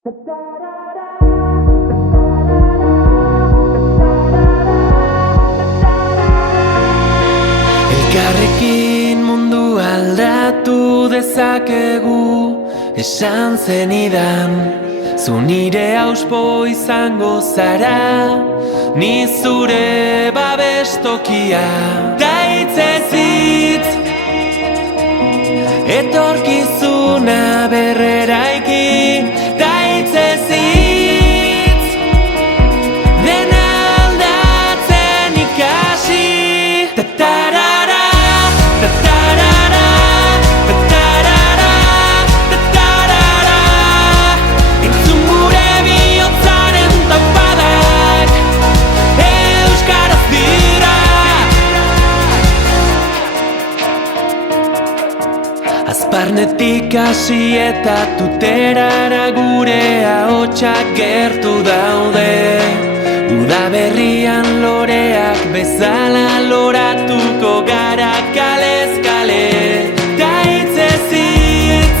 Elkarrekin mundu aldatu dezakegu, esan zenidan. Zu nire auspo izango zara, ni zure babestokia. Ta hitzez hitz, etorkizuna berreraiki. Ta hitzez hitz, dena aldatzen ikasi. Ta-tarara, ta-tarara, ta-tarara, ta-tarara. Entzun gure bihotzaren taupadak, euskaraz dira. Azparnetik hasi eta tuterara gure ahotsak gertu daude. Udaberrian loreak bezala loratuko gara kalez kale. Ta hitzez hitz,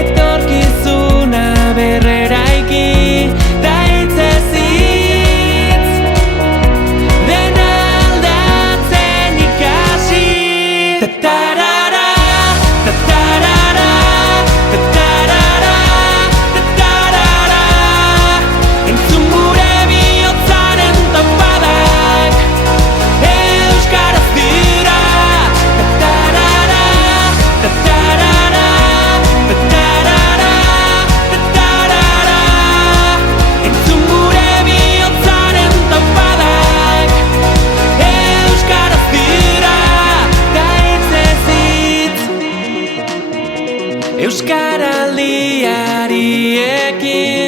etorkizuna berreraiki. Ta hitzez hitz, dena aldatzen ikasi. Ta-tarara, ta-tarara, ta-tarara, ta-tarara. Entzun gure bihotzaren taupadak, euskaraz dira. Ta-tarara, ta-tarara, ta-tarara, ta-tarara. Entzun gure bihotzaren taupadak, euskaraz dira. Ta hitzez hitz, euskaraldiari ekin.